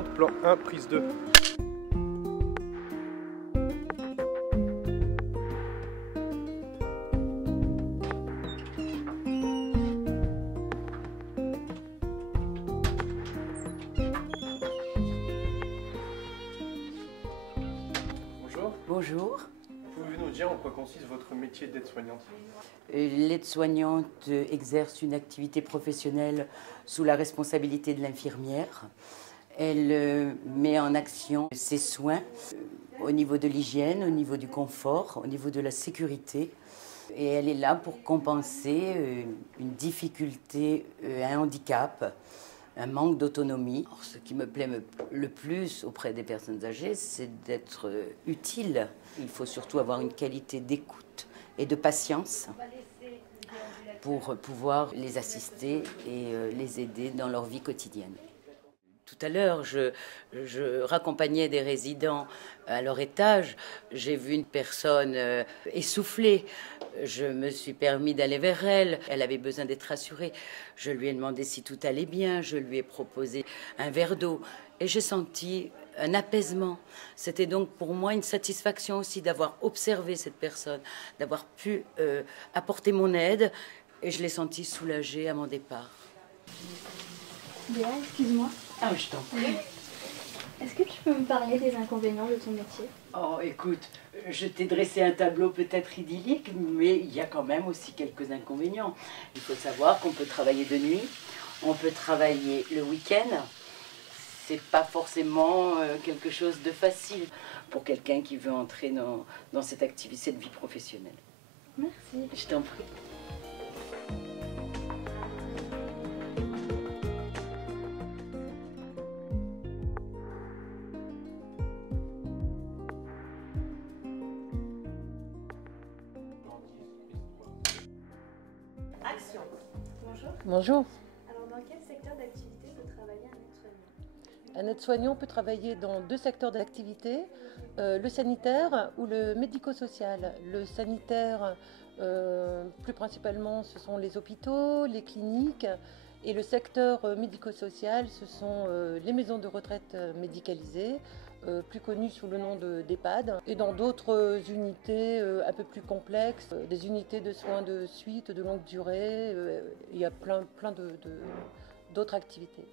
aide-soignante, plan 1, prise 2. Bonjour. Bonjour. Pouvez-vous nous dire en quoi consiste votre métier d'aide-soignante? L'aide-soignante exerce une activité professionnelle sous la responsabilité de l'infirmière. Elle met en action ses soins au niveau de l'hygiène, au niveau du confort, au niveau de la sécurité. Et elle est là pour compenser une difficulté, un handicap, un manque d'autonomie. Ce qui me plaît le plus auprès des personnes âgées, c'est d'être utile. Il faut surtout avoir une qualité d'écoute et de patience pour pouvoir les assister et les aider dans leur vie quotidienne. Tout à l'heure, je raccompagnais des résidents à leur étage. J'ai vu une personne essoufflée. Je me suis permis d'aller vers elle. Elle avait besoin d'être rassurée. Je lui ai demandé si tout allait bien. Je lui ai proposé un verre d'eau. Et j'ai senti un apaisement. C'était donc pour moi une satisfaction aussi d'avoir observé cette personne, d'avoir pu apporter mon aide. Et je l'ai sentie soulagée à mon départ. Léa, excuse-moi. Ah, je t'en prie. Est-ce que tu peux me parler des inconvénients de ton métier? Oh, écoute, je t'ai dressé un tableau peut-être idyllique, mais il y a quand même aussi quelques inconvénients. Il faut savoir qu'on peut travailler de nuit, on peut travailler le week-end. C'est pas forcément quelque chose de facile pour quelqu'un qui veut entrer dans cette activité, cette vie professionnelle. Merci. Je t'en prie. Action. Bonjour. Bonjour. Alors, dans quel secteur d'activité peut travailler un aide-soignant? Un aide-soignant peut travailler dans deux secteurs d'activité, le sanitaire ou le médico-social. Le sanitaire, plus principalement, ce sont les hôpitaux, les cliniques. Et le secteur médico-social, ce sont les maisons de retraite médicalisées, plus connues sous le nom d'EHPAD. Et dans d'autres unités un peu plus complexes, des unités de soins de suite, de longue durée, il y a plein d'autres activités.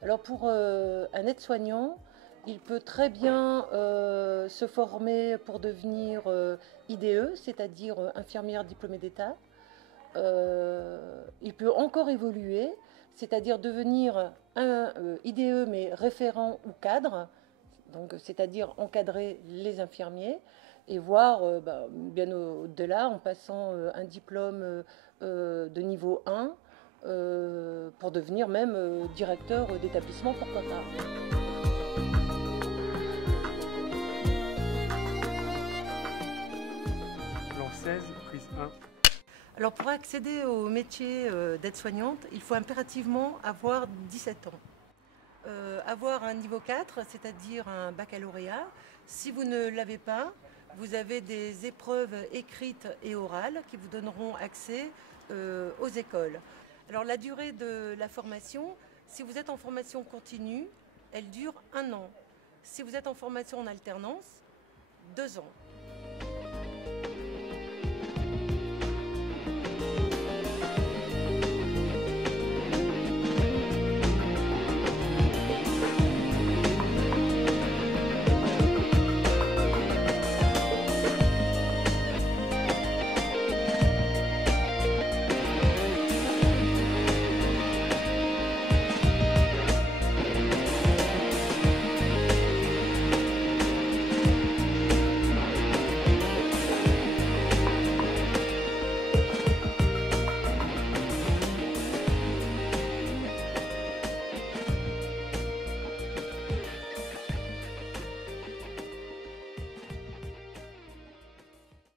Alors pour un aide-soignant, il peut très bien se former pour devenir IDE, c'est-à-dire infirmière diplômée d'État. Il peut encore évoluer, c'est-à-dire devenir un IDE mais référent ou cadre, donc c'est-à-dire encadrer les infirmiers et voir bien au-delà en passant un diplôme de niveau 1 pour devenir même directeur d'établissement, pourquoi pas. Plan 16, prise 1. Alors pour accéder au métier d'aide-soignante, il faut impérativement avoir 17 ans. Avoir un niveau 4, c'est-à-dire un baccalauréat. Si vous ne l'avez pas, vous avez des épreuves écrites et orales qui vous donneront accès aux écoles. Alors la durée de la formation, si vous êtes en formation continue, elle dure 1 an. Si vous êtes en formation en alternance, 2 ans.